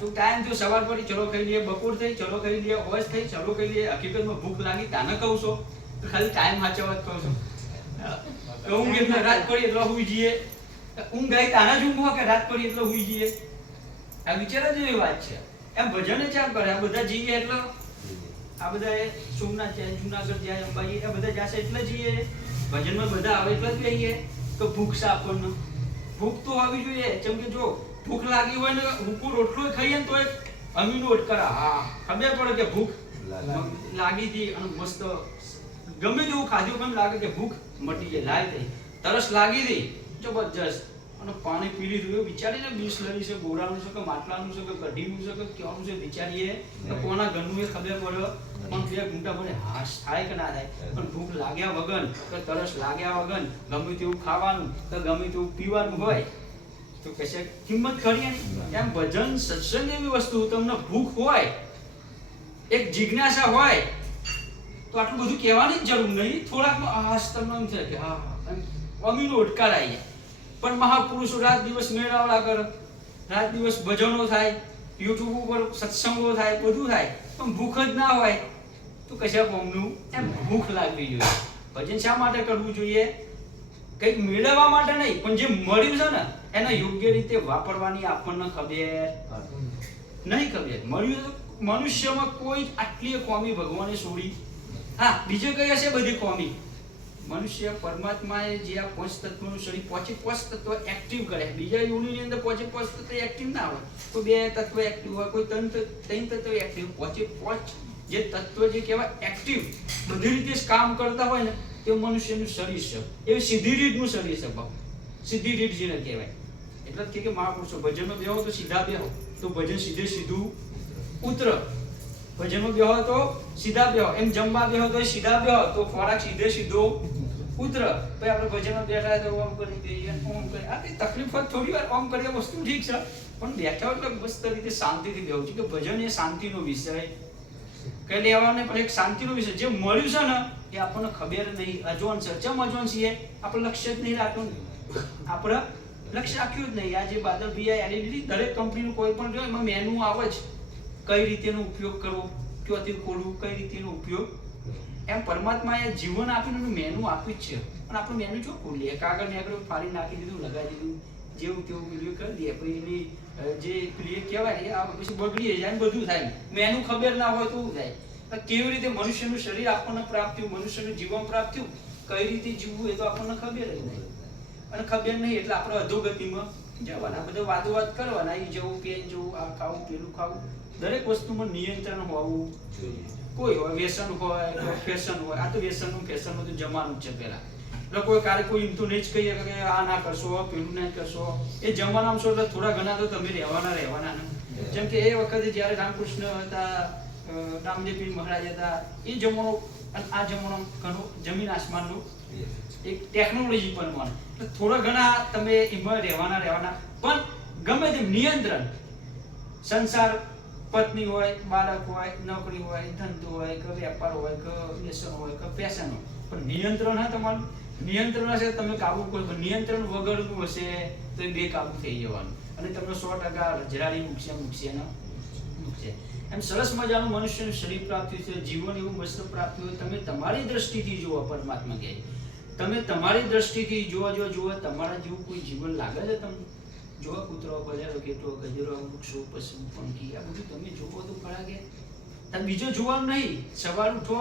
તો ટાઈમ થયો સવાર પડી ચલો ખાઈ લઈએ બપોર થઈ ચલો ખાઈ લઈએ હોશ થઈ ચલો ખાઈ લઈએ હકીકતમાં ભૂખ લાગી તાને કહું છો તો ખાલી ટાઈમ સાચવવા જ કહું છું. ઊંઘ એટલે રાત પડી એટલે હુઈ જઈએ. ઊંઘ આવી તાના જ ઊંઘ કે રાત પડી એટલે હુઈ જઈએ? આ વિચાર જ એવી વાત છે. એમ ભજન ચામ કરે આ બધા જઈએ એટલે? આ બધા સોમનાથ જાય જુનાગઢ જાય અંબાજી આ બધા જશે એટલે જઈએ. ભજનમાં બધા આવે એટલે જ કહીએ તો ભૂખ છે આપણને. ભૂખ તો આવી જોઈએ. જેમ કે જો ભૂખ લાગી હોય ને હુકુ રોટલો ખાઈએ ને તો એક અમીનો ઓટકરા હા ખબર પડે કે ભૂખ લાગી. હતી અને મસ્ત ગમે તેવું ખાધું કેમ લાગે કે ભૂખ મટી ગઈ લાય થઈ તરસ લાગી હતી જબરજસ્ત. અને પાણી પી લીધું વિચારીને લડી છે ગોરાનું છે કે માટલાનું છે કે કઢીનું છે કે ક્યાંનું છે વિચારીએ તો કોના ઘરનું એ ખબર પડે પણ બે ઘૂંટા મને હાશ થાય કે ના થાય? પણ ભૂખ લાગ્યા વગર કે તરસ લાગ્યા વગર ગમે તેવું ખાવાનું કે ગમે તેવું પીવાનું હોય તો કશે કિંમત કરીએ એમ ભજન, સત્સંગ એવી વસ્તુ, તમને ભૂખ હોય, એક જિજ્ઞાસા હોય, તો આટલું બધું કહેવાની જ જરૂર નહીં. થોડાકમાં આશ તમને એમ થાય કે, હા હા અમીનો ઉડકાર આવી જાય. પણ મહાપુરુષો રાત દિવસ મેળાવડા કરે રાત દિવસ ભજનો થાય, યુટ્યુબ ઉપર સત્સંગો થાય, બધું થાય, પણ ભૂખ જ ના હોય. તો કશા કોમનું, એમ ભૂખ લાગવી જોઈએ. ભજન શા માટે કરવું જોઈએ? કંઈક મેળવવા માટે નહીં, પણ જે મળ્યું છે ને, એને યોગ્ય રીતે વાપરવાની આપણને ખબર નહીં ખબર. મળ્યું મનુષ્યમાં કોઈ આટલી કોમી ભગવાને છોડી. હા, બીજે કઈ હશે બધી કોમી? મનુષ્ય પરમાત્માએ જે આ પાંચ તત્વનું શરીર, પાંચે પાંચ તત્વ એક્ટિવ કરે. બીજા યોનિની અંદર પાંચે પાંચ તત્વ એક્ટિવ ના હોય. તો બે તત્વ એક્ટિવ હોય, કોઈ ત્રણ ત- ત્રણ તત્વ એક્ટિવ પાંચે પાંચ જે તત્વ જે કહેવાય એક્ટિવ બધી રીતે કામ કરતા હોય ને તે મનુષ્યનું શરીર છે. એ સીધી રીતનું શરીર છે બાપુ. સીધી રીત જેને કહેવાય. એટલે જ કે મહાપુરુષો, ભજનમાં બેહો તો સીધા બેહો. તો ભજન સીધે સીધું ઉતર. ભજનમાં બેહો તો સીધા બેહો. એમ જમવા બેહો તો સીધા બેહો. તો ખોરાક સીધે સીધો ઉતર. પછી આપણે ભજનમાં બેઠા તો ઓમ કરી દઈએ, ઓમ કરી. આ તકલીફ થોડી વાર ઓમ કરીએ વસ્તુ ઠીક છે. પણ બેઠા એટલે મસ્ત રીતે શાંતિથી બેહવું છે કે ભજન એ શાંતિનો વિષય. કઈ લેવાનો પણ એક શાંતિનો વિષય. જે મળ્યું છે ને એ આપણને ખબર નહીં. અજવાન છે ચમ અજવાન છીએ? આપણે લક્ષ્ય જ નહીં રાખ્યું આપણે લક્ષ્ય રાખ્યું જ નહીં. આ જે બાદલ બીઆઈ લીધી દરેક કંપનીનું કોઈ પણ જો એમાં મેનુ આવે જ. કઈ રીતેનો ઉપયોગ કરવો? ક્યાંથી ખોલવું? કઈ રીતેનો ઉપયોગ? એમ પરમાત્માએ જીવન આપીને મેનુ આપ્યું જ છે. પણ આપણે મેનુ જો ખોલીએ? કાગળ ને આગળ ફાડી નાખી દીધું, લગાવી દીધું. જેવું તેવું પેલું કરી દઈએ. પછી એની જે એ કહેવાય આ પછી બગડી જાય બધું થાય. મેનુ ખબર ના હોય તો થાય? તો કેવી રીતે મનુષ્યનું શરીર આપણને પ્રાપ્ત થયું? મનુષ્યનું જીવન પ્રાપ્ત થયું? કઈ રીતે જીવવું એ તો આપણને ખબર જ નહીં. અને ખબર નહીં એટલે આપણે અધોગતિમાં જવાના. બધા વાદો વાત કરવાના. એ જવું, પેન જવું, આ ખાવું, પેલું ખાવું. દરેક વસ્તુમાં નિયંત્રણ હોવું કોઈ હોય, વ્યસન હોય ફેશન હોય. આ તો વ્યસનનું ફેશનનું તો જમાનું છે પહેલા. કોઈ કારે કોઈ ઇમતું નહીં જ કહીએ કે આ ના કરશો પેલું નહીં કરશો. એ જમવાના છો એટલે થોડા ઘણા તો તમે રહેવાના રહેવાના ને. જેમ કે એ વખતે જ્યારે રામકૃષ્ણ હતા અ, મહારાજ હતા. એ જમાનો અને આ જમાનો ઘણો જમીન આસમાનનું એક ટેકનોલોજી પણ મળે એટલે થોડા ઘણા તમે એમાં રહેવાના રહેવાના. પણ ગમે તેમ નિયંત્રણ. સંસાર પત્ની હોય બાળક હોય નોકરી હોય ધંધો હોય કે વેપાર હોય કે વ્યસન હોય કે ફેશન હોય. પણ નિયંત્રણ હા તમારું? નિયંત્રણ હશે તમે કાબુ પણ નિયંત્રણ વગરનું હશે તો એ બેકાબુ થઈ જવાનું. અને તમને સો ટકા રજરાડી મૂકશે મૂકશે ને મૂકશે એમ સરસ મજાનું મનુષ્યનું શરીર પ્રાપ્ત થયું છે, જીવન એવું મસ્ત પ્રાપ્ત હોય તમે તમારી દ્રષ્ટિથી જુઓ પરમાત્મા કહે તમે તમારી દ્રષ્ટિથી જુઓ, જો જુઓ, તમારા જેવું કોઈ જીવન લાગે છે તમને? જો કૂતરો બજારો કેટો ગજરો, વૃક્ષો, પશુ, પંખી, આ બધું તમે જુઓ તો ખરા કે. તમે બીજો જોવાનું નહીં. સવાર ઉઠો.